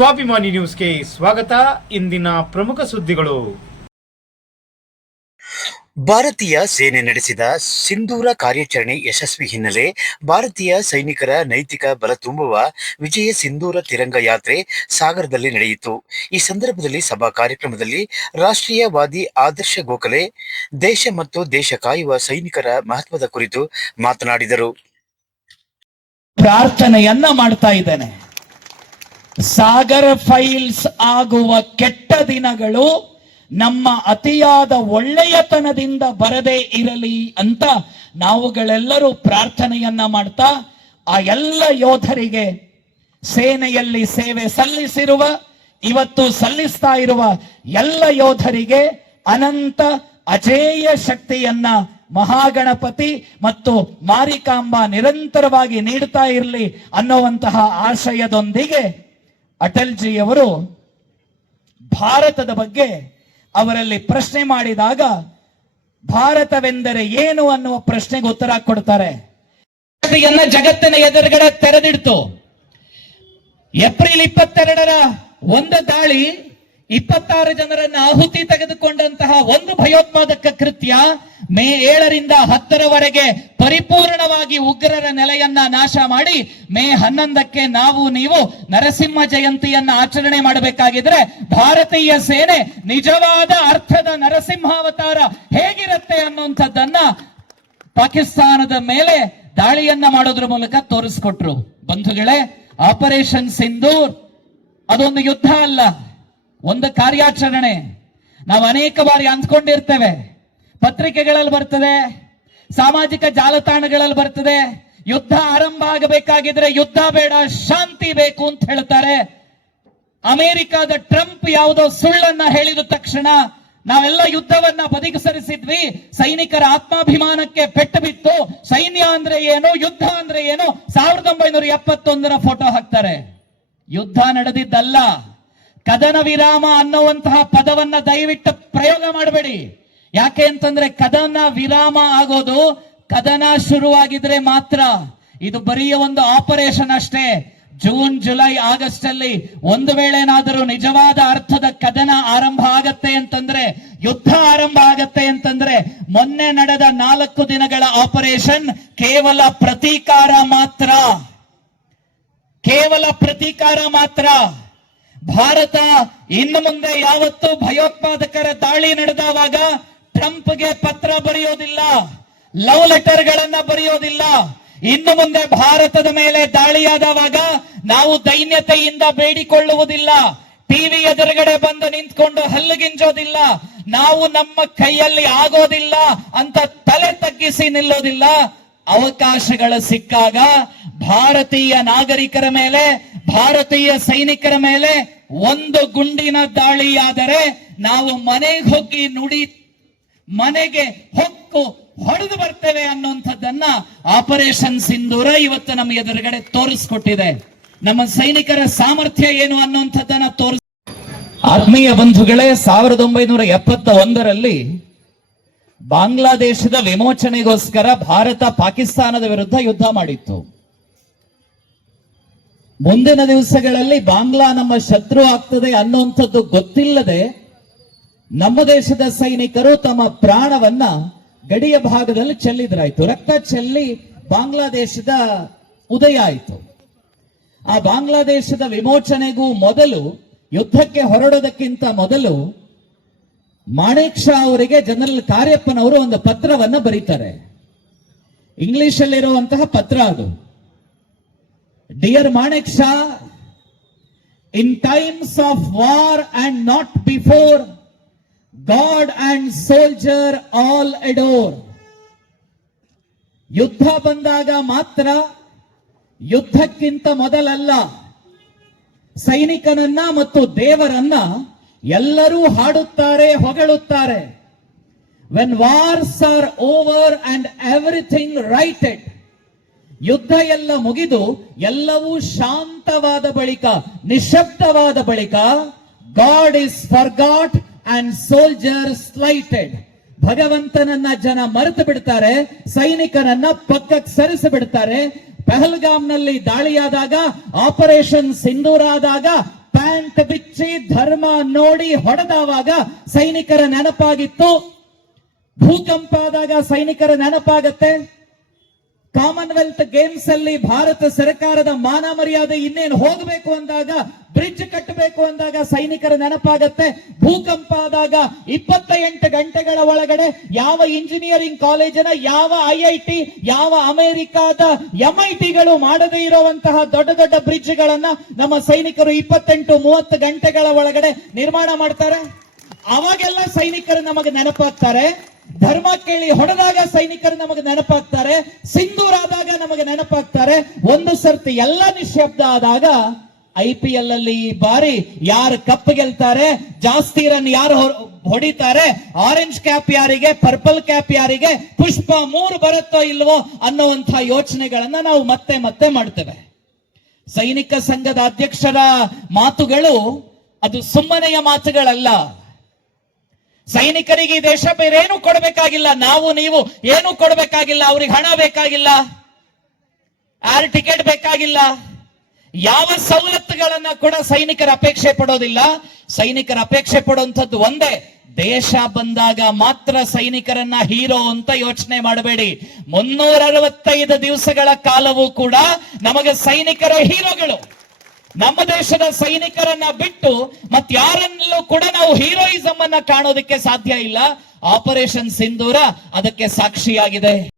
ಸ್ವಾಭಿಮಾನಿ ನ್ಯೂಸ್ಗೆ ಸ್ವಾಗತ. ಇಂದಿನ ಪ್ರಮುಖ ಸುದ್ದಿಗಳು. ಭಾರತೀಯ ಸೇನೆ ನಡೆಸಿದ ಸಿಂಧೂರ ಕಾರ್ಯಾಚರಣೆ ಯಶಸ್ವಿ ಹಿನ್ನೆಲೆ ಭಾರತೀಯ ಸೈನಿಕರ ನೈತಿಕ ಬಲ ತುಂಬುವ ವಿಜಯ ಸಿಂಧೂರ ತಿರಂಗ ಯಾತ್ರೆ ಸಾಗರದಲ್ಲಿ ನಡೆಯಿತು. ಈ ಸಂದರ್ಭದಲ್ಲಿ ಸಭಾ ಕಾರ್ಯಕ್ರಮದಲ್ಲಿ ರಾಷ್ಟ್ರೀಯವಾದಿ ಆದರ್ಶ ಗೋಖಲೆ ದೇಶ ಮತ್ತು ದೇಶ ಕಾಯುವ ಸೈನಿಕರ ಮಹತ್ವದ ಕುರಿತು ಮಾತನಾಡಿದರು. ಪ್ರಾರ್ಥನೆಯನ್ನ ಮಾಡ್ತಾ ಇದ್ದೇನೆ. ಸಾಗರ ಫೈಲ್ಸ್ ಆಗುವ ಕೆಟ್ಟ ದಿನಗಳು ನಮ್ಮ ಅತಿಯಾದ ಒಳ್ಳೆಯತನದಿಂದ ಬರದೇ ಇರಲಿ ಅಂತ ನಾವುಗಳೆಲ್ಲರೂ ಪ್ರಾರ್ಥನೆಯನ್ನ ಮಾಡ್ತಾ, ಆ ಎಲ್ಲ ಯೋಧರಿಗೆ ಸೇನೆಯಲ್ಲಿ ಸೇವೆ ಸಲ್ಲಿಸಿರುವ, ಇವತ್ತು ಸಲ್ಲಿಸ್ತಾ ಇರುವ ಎಲ್ಲ ಯೋಧರಿಗೆ ಅನಂತ ಅಜೇಯ ಶಕ್ತಿಯನ್ನ ಮಹಾಗಣಪತಿ ಮತ್ತು ಮಾರಿಕಾಂಬ ನಿರಂತರವಾಗಿ ನೀಡ್ತಾ ಇರಲಿ ಅನ್ನುವಂತಹ ಆಶಯದೊಂದಿಗೆ ಅಟಲ್ಜಿಯವರು ಭಾರತದ ಬಗ್ಗೆ ಅವರಲ್ಲಿ ಪ್ರಶ್ನೆ ಮಾಡಿದಾಗ, ಭಾರತವೆಂದರೆ ಏನು ಅನ್ನುವ ಪ್ರಶ್ನೆಗೆ ಉತ್ತರ ಕೊಡ್ತಾರೆ. ಜಗತ್ತಿನ ಎದುರುಗಡೆ ತೆರೆದಿಡ್ತು. ಏಪ್ರಿಲ್ ಇಪ್ಪತ್ತೆರಡರ ಒಂದು ದಾಳಿ ಇಪ್ಪತ್ತಾರು ಜನರನ್ನ ಆಹುತಿ ತೆಗೆದುಕೊಂಡಂತಹ ಒಂದು ಭಯೋತ್ಪಾದಕ ಕೃತ್ಯ ಮೇ ಏಳರಿಂದ ಹತ್ತರವರೆಗೆ ಪರಿಪೂರ್ಣವಾಗಿ ಉಗ್ರರ ನೆಲೆಯನ್ನ ನಾಶ ಮಾಡಿ ಮೇ ಹನ್ನೊಂದಕ್ಕೆ ನಾವು ನೀವು ನರಸಿಂಹ ಜಯಂತಿಯನ್ನ ಆಚರಣೆ ಮಾಡಬೇಕಾಗಿದ್ರೆ ಭಾರತೀಯ ಸೇನೆ ನಿಜವಾದ ಅರ್ಥದ ನರಸಿಂಹಾವತಾರ ಹೇಗಿರುತ್ತೆ ಅನ್ನುವಂಥದ್ದನ್ನ ಪಾಕಿಸ್ತಾನದ ಮೇಲೆ ದಾಳಿಯನ್ನ ಮಾಡೋದ್ರ ಮೂಲಕ ತೋರಿಸ್ಕೊಟ್ರು. ಬಂಧುಗಳೇ, ಆಪರೇಷನ್ ಸಿಂಧೂರ್, ಅದೊಂದು ಯುದ್ಧ ಅಲ್ಲ. ಒಂದು ಕಾರ್ಯಾಚರಣೆ. ನಾವು ಅನೇಕ ಬಾರಿ ಅಂದ್ಕೊಂಡಿರ್ತೇವೆ. ಪತ್ರಿಕೆಗಳಲ್ಲಿ ಬರ್ತದೆ, ಸಾಮಾಜಿಕ ಜಾಲತಾಣಗಳಲ್ಲಿ ಬರ್ತದೆ, ಯುದ್ಧ ಆರಂಭ ಆಗಬೇಕಾಗಿದ್ರೆ ಯುದ್ಧ ಬೇಡ, ಶಾಂತಿ ಬೇಕು ಅಂತ ಹೇಳ್ತಾರೆ. ಅಮೆರಿಕದ ಟ್ರಂಪ್ ಯಾವುದೋ ಸುಳ್ಳನ್ನ ಹೇಳಿದ ತಕ್ಷಣ ನಾವೆಲ್ಲ ಯುದ್ಧವನ್ನ ಬದಿಗಿಸರಿಸಿದ್ವಿ. ಸೈನಿಕರ ಆತ್ಮಾಭಿಮಾನಕ್ಕೆ ಪೆಟ್ಟು ಬಿತ್ತು. ಸೈನ್ಯ ಅಂದ್ರೆ ಏನು, ಯುದ್ಧ ಅಂದ್ರೆ ಏನು? ಸಾವಿರದ ಒಂಬೈನೂರ ಎಪ್ಪತ್ತೊಂದರ ಫೋಟೋ ಹಾಕ್ತಾರೆ. ಯುದ್ಧ ನಡೆದಿದ್ದಲ್ಲ. ಕದನ ವಿರಾಮ ಅನ್ನುವಂತಹ ಪದವನ್ನ ದಯವಿಟ್ಟು ಪ್ರಯೋಗ ಮಾಡಬೇಡಿ. ಯಾಕೆ ಅಂತಂದ್ರೆ ಕದನ ವಿರಾಮ ಆಗೋದು ಕದನ ಶುರುವಾಗಿದ್ರೆ ಮಾತ್ರ. ಇದು ಬರೀ ಒಂದು ಆಪರೇಷನ್ ಅಷ್ಟೇ. ಜೂನ್, ಜುಲೈ ಆಗಸ್ಟ್ ಅಲ್ಲಿ ಒಂದು ವೇಳೆನಾದರೂ ನಿಜವಾದ ಅರ್ಥದ ಕದನ ಆರಂಭ ಆಗತ್ತೆ ಅಂತಂದ್ರೆ, ಯುದ್ಧ ಆರಂಭ ಆಗತ್ತೆ ಅಂತಂದ್ರೆ ಮೊನ್ನೆ ನಡೆದ ನಾಲ್ಕು ದಿನಗಳ ಆಪರೇಷನ್ ಕೇವಲ ಪ್ರತೀಕಾರ ಮಾತ್ರ. ಕೇವಲ ಪ್ರತೀಕಾರ ಮಾತ್ರ. ಭಾರತ ಇನ್ನು ಮುಂದೆ ಯಾವತ್ತೂ ಭಯೋತ್ಪಾದಕರ ದಾಳಿ ನಡೆದವಾಗ ಟ್ರಂಪ್ಗೆ ಪತ್ರ ಬರೆಯೋದಿಲ್ಲ, ಲವ್ ಲೆಟರ್ ಗಳನ್ನ ಬರೆಯೋದಿಲ್ಲ. ಇನ್ನು ಮುಂದೆ ಭಾರತದ ಮೇಲೆ ದಾಳಿಯಾದವಾಗ ನಾವು ದೈನ್ಯತೆಯಿಂದ ಬೇಡಿಕೊಳ್ಳುವುದಿಲ್ಲ. ಟಿವಿ ಎದುರುಗಡೆ ಬಂದು ನಿಂತ್ಕೊಂಡು ಹಲ್ಲುಗಿಂಜೋದಿಲ್ಲ ನಾವು ನಮ್ಮ ಕೈಯಲ್ಲಿ ಆಗೋದಿಲ್ಲ ಅಂತ ತಲೆ ತಗ್ಗಿಸಿ ನಿಲ್ಲೋದಿಲ್ಲ. ಅವಕಾಶಗಳು ಸಿಕ್ಕಾಗ ಭಾರತೀಯ ನಾಗರಿಕರ ಮೇಲೆ ಭಾರತೀಯ ಸೈನಿಕರ ಮೇಲೆ ಒಂದು ಗುಂಡಿನ ದಾಳಿಯಾದರೆ ನಾವು ಮನೆಗೆ ಹೋಗಿ ನುಡಿ, ಮನೆಗೆ ಹೊಕ್ಕು ಹೊಡೆದು ಬರ್ತೇವೆ ಅನ್ನುವಂಥದ್ದನ್ನ ಆಪರೇಷನ್ ಸಿಂಧೂರ ಇವತ್ತು ನಮ್ಮ ಎದುರುಗಡೆ ತೋರಿಸ್ಕೊಟ್ಟಿದೆ. ನಮ್ಮ ಸೈನಿಕರ ಸಾಮರ್ಥ್ಯ ಏನು ಅನ್ನುವಂಥದ್ದನ್ನ ತೋರಿಸ ಆತ್ಮೀಯ ಬಂಧುಗಳೇ, ಸಾವಿರದ ಒಂಬೈನೂರ ಎಪ್ಪತ್ತ ಒಂದರಲ್ಲಿ ಬಾಂಗ್ಲಾದೇಶದ ವಿಮೋಚನೆಗೋಸ್ಕರ ಭಾರತ ಪಾಕಿಸ್ತಾನದ ವಿರುದ್ಧ ಯುದ್ಧ ಮಾಡಿತ್ತು. ಮುಂದಿನ ದಿವಸಗಳಲ್ಲಿ ಬಾಂಗ್ಲಾ ನಮ್ಮ ಶತ್ರು ಆಗ್ತದೆ ಅನ್ನುವಂಥದ್ದು ಗೊತ್ತಿಲ್ಲದೆ ನಮ್ಮ ದೇಶದ ಸೈನಿಕರು ತಮ್ಮ ಪ್ರಾಣವನ್ನ ಗಡಿಯ ಭಾಗದಲ್ಲಿ ಚೆಲ್ಲಿದ್ರಾಯ್ತು. ರಕ್ತ ಚೆಲ್ಲಿ ಬಾಂಗ್ಲಾದೇಶದ ಉದಯ ಆಯಿತು. ಆ ಬಾಂಗ್ಲಾದೇಶದ ವಿಮೋಚನೆಗೂ ಮೊದಲು, ಯುದ್ಧಕ್ಕೆ ಹೊರಡೋದಕ್ಕಿಂತ ಮೊದಲು ಮಾಣಿಕ್ ಶಾ ಅವರಿಗೆ ಜನರಲ್ ಕಾರ್ಯಪ್ಪನವರು ಒಂದು ಪತ್ರವನ್ನ ಬರೀತಾರೆ. ಇಂಗ್ಲಿಷ್ ಅಲ್ಲಿರುವಂತಹ ಪತ್ರ ಅದು. Dear Manik Shaw in times of war and not before God and soldier all adore ಯುದ್ಧ ಬಂದಾಗ ಮಾತ್ರ ಯುದ್ಧಕ್ಕಿಂತ ಮೊದಲಲ್ಲ, ಸೈನಿಕನನ್ನ ಮತ್ತು ದೇವರನ್ನ ಎಲ್ಲರೂ ಹಾಡುತ್ತಾರೆ, ಹೊಗಳುತ್ತಾರೆ. When wars are over and everything righted ಯುದ್ಧ ಎಲ್ಲ ಮುಗಿದು ಎಲ್ಲವೂ ಶಾಂತವಾದ ಬಳಿಕ, ನಿಶಬ್ದವಾದ ಬಳಿಕ God is forgot and soldier slighted ಭಗವಂತನನ್ನ ಜನ ಮರೆತು ಬಿಡ್ತಾರೆ ಸೈನಿಕರನ್ನ ಪಕ್ಕಕ್ಕೆ ಸರಿಸಿ ಬಿಡ್ತಾರೆ. ಪಹಲ್ಗಾಮ್ನಲ್ಲಿ ದಾಳಿಯಾದಾಗ ಆಪರೇಷನ್ ಸಿಂಧೂರಾದಾಗ ಪ್ಯಾಂಟ್ ಬಿಚ್ಚಿ ಧರ್ಮ ನೋಡಿ ಹೊಡೆದಾವಾಗ ಸೈನಿಕರ ನೆನಪಾಗಿತ್ತು. ಭೂಕಂಪ ಆದಾಗ ಸೈನಿಕರ ನೆನಪಾಗತ್ತೆ. ಕಾಮನ್ವೆಲ್ತ್ ಗೇಮ್ಸ್ ಅಲ್ಲಿ ಭಾರತ ಸರ್ಕಾರದ ಮಾನ ಮರ್ಯಾದೆ ಇನ್ನೇನು ಹೋಗಬೇಕು ಅಂದಾಗ, ಬ್ರಿಡ್ಜ್ ಕಟ್ಟಬೇಕು ಅಂದಾಗ ಸೈನಿಕರ ನೆನಪಾಗತ್ತೆ. ಭೂಕಂಪ ಆದಾಗ ಇಪ್ಪತ್ತ ಎಂಟು ಗಂಟೆಗಳ ಒಳಗಡೆ ಯಾವ ಇಂಜಿನಿಯರಿಂಗ್ ಕಾಲೇಜಿನ, ಯಾವ ಐ ಐ ಟಿ, ಯಾವ ಅಮೆರಿಕಾದ ಎಂಐಟಿಗಳು ಮಾಡದೇ ಇರುವಂತಹ ದೊಡ್ಡ ದೊಡ್ಡ ಬ್ರಿಡ್ಜ್ ಗಳನ್ನ ನಮ್ಮ ಸೈನಿಕರು ಇಪ್ಪತ್ತೆಂಟು ಮೂವತ್ತು ಗಂಟೆಗಳ ಒಳಗಡೆ ನಿರ್ಮಾಣ ಮಾಡ್ತಾರೆ? ಅವಾಗೆಲ್ಲ ಸೈನಿಕರು ನಮಗೆ ನೆನಪಾಗ್ತಾರೆ. ಧರ್ಮ ಕೇಳಿ ಹೊಡೆದಾಗ ಸೈನಿಕರು ನಮಗೆ ನೆನಪಾಗ್ತಾರೆ. ಸಿಂಧೂರಾದಾಗ ನಮಗೆ ನೆನಪಾಗ್ತಾರೆ. ಒಂದು ಸರ್ತಿ ಎಲ್ಲ ನಿಶಬ್ದ ಆದಾಗ ಐ ಪಿ ಎಲ್ ಅಲ್ಲಿ ಈ ಬಾರಿ ಯಾರು ಕಪ್ ಗೆಲ್ತಾರೆ, ಜಾಸ್ತಿ ರನ್ ಯಾರು ಹೊಡಿತಾರೆ ಆರೆಂಜ್ ಕ್ಯಾಪ್ ಯಾರಿಗೆ ಪರ್ಪಲ್ ಕ್ಯಾಪ್ ಯಾರಿಗೆ, ಪುಷ್ಪ ಮೂರು ಬರುತ್ತೋ ಇಲ್ವೋ ಅನ್ನುವಂಥ ಯೋಚನೆಗಳನ್ನ ನಾವು ಮತ್ತೆ ಮತ್ತೆ ಮಾಡ್ತೇವೆ. ಸೈನಿಕ ಸಂಘದ ಅಧ್ಯಕ್ಷರ ಮಾತುಗಳು ಅದು ಸುಮ್ಮನೆಯ ಮಾತುಗಳಲ್ಲ. ಸೈನಿಕರಿಗೆ ಈ ದೇಶ ಬೇರೇನು ಕೊಡಬೇಕಾಗಿಲ್ಲ. ನಾವು, ನೀವು ಏನು ಕೊಡಬೇಕಾಗಿಲ್ಲ. ಅವ್ರಿಗೆ ಹಣ ಬೇಕಾಗಿಲ್ಲ. ಏರ್ ಟಿಕೆಟ್ ಬೇಕಾಗಿಲ್ಲ. ಯಾವ ಸವಲತ್ತುಗಳನ್ನ ಕೂಡ ಸೈನಿಕರ ಅಪೇಕ್ಷೆ ಪಡೋದಿಲ್ಲ. ಸೈನಿಕರ ಅಪೇಕ್ಷೆ ಪಡುವಂಥದ್ದು ಒಂದೇ, ದೇಶ ಬಂದಾಗ ಮಾತ್ರ ಸೈನಿಕರನ್ನ ಹೀರೋ ಅಂತ ಯೋಚನೆ ಮಾಡಬೇಡಿ. ಮುನ್ನೂರ ಅರವತ್ತೈದು ದಿವಸಗಳ ಕಾಲವೂ ಕೂಡ ನಮಗೆ ಸೈನಿಕರ ಹೀರೋಗಳು. ನಮ್ಮ ದೇಶದ ಸೈನಿಕರನ್ನ ಬಿಟ್ಟು ಮತ್ತಾರನ್ನೂ ಕೂಡ ನಾವು ಹೀರೋಯಿಸಂ ಅನ್ನ ಕಾಣೋದಕ್ಕೆ ಸಾಧ್ಯ ಇಲ್ಲ. ಆಪರೇಷನ್ ಸಿಂಧೂರ ಅದಕ್ಕೆ ಸಾಕ್ಷಿಯಾಗಿದೆ.